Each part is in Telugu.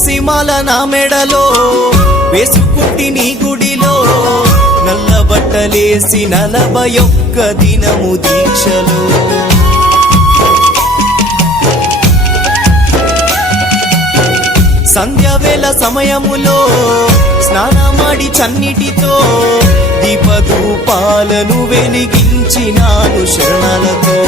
తులసిమాల నా మెడలో వేసుకుంటి నీ గుడిలో నల్ల బట్టలేసి 41 దినము దీక్షలో సంధ్యావేళ సమయములో స్నానమాడి చన్నిటితో దీపధూపాలను వెలిగించినాను శరణాలతో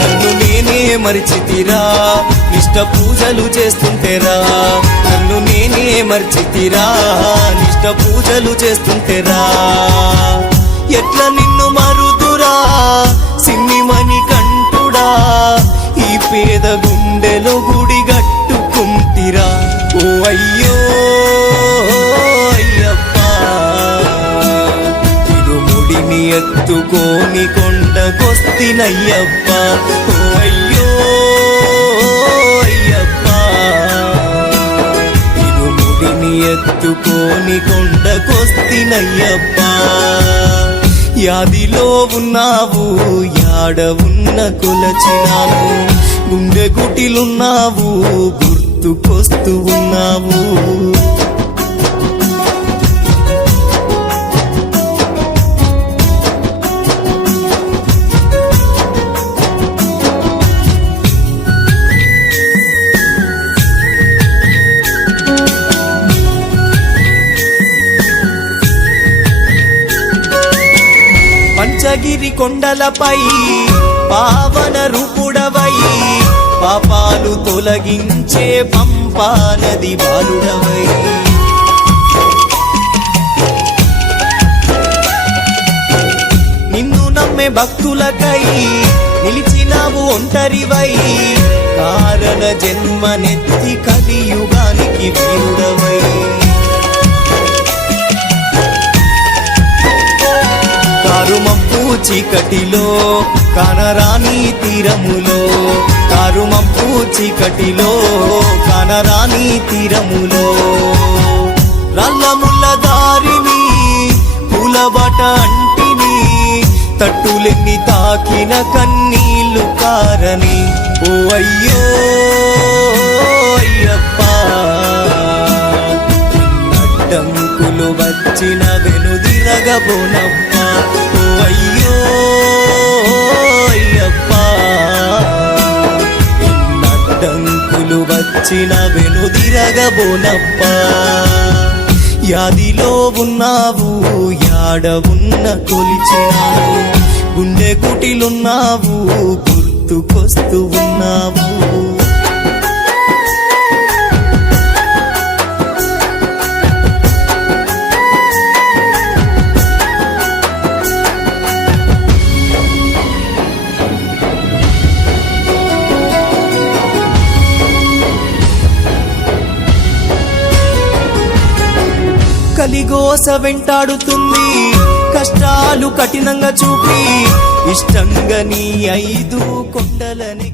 నన్ను నేనే మరిచితిరా నిష్ట పూజలు చేస్తుంటేరా నన్ను నేనే మరిచితిరా నిష్ట పూజలు చేస్తుంటేరా ఎట్లా నిన్ను మరుదురా సిన్నిమని కంటుడా ఈ పేద గుండెలో గుడి గట్టుకుంటిరా ఓ అయ్యో అయ్యప్పా ఇరుముడిని ఎత్తుకోని కొండకొస్తినయ్యప్పా ఓ అయ్యో అయ్యప్పా ఇరుముడిని ఎత్తుకోని కొండకొస్తినయ్యప్పా యాదిలో ఉన్నావు యాడ ఉన్న కొలచినాను గుండె గుటిలున్నావు గుర్తుకొస్తూ ఉన్నావు పంచగిరి కొండలపై పావన రూపుడవై పాపాలు తొలగించే పంపా నది బాలుడవై నిన్ను నమ్మే భక్తులకై నిలిచినావు ఒంటరివై కారణ జన్మనెత్తి కలియుగానికి వీరుడవై కారుమప్పు చీకటిలో కానరాని తీరములో కారుమప్పు చీకటిలో కానరాని తీరములో రాళ్ళముల్ల దారిని పూలబాట అంటిని తట్టులెన్ని తాకిన కన్నీళ్లు కారని ఓ అయ్యో అయ్యప్పా అడ్డంకులు వచ్చిన వెనుదిరగబోనప్పా ఓ అయ్యో అయ్యప్పా అడ్డంకులు వచ్చిన వెనుదిరగబోనప్పా యాదిలో ఉన్నావు యాడ ఉన్న కొలిచినావు గుండె కుటిలున్నావు గుర్తుకొస్తూ ఉన్నావు కలిగోస వెంటాడుతుంది కష్టాలు కఠినంగా చూపి ఇష్టంగా నీ 5 కొండలని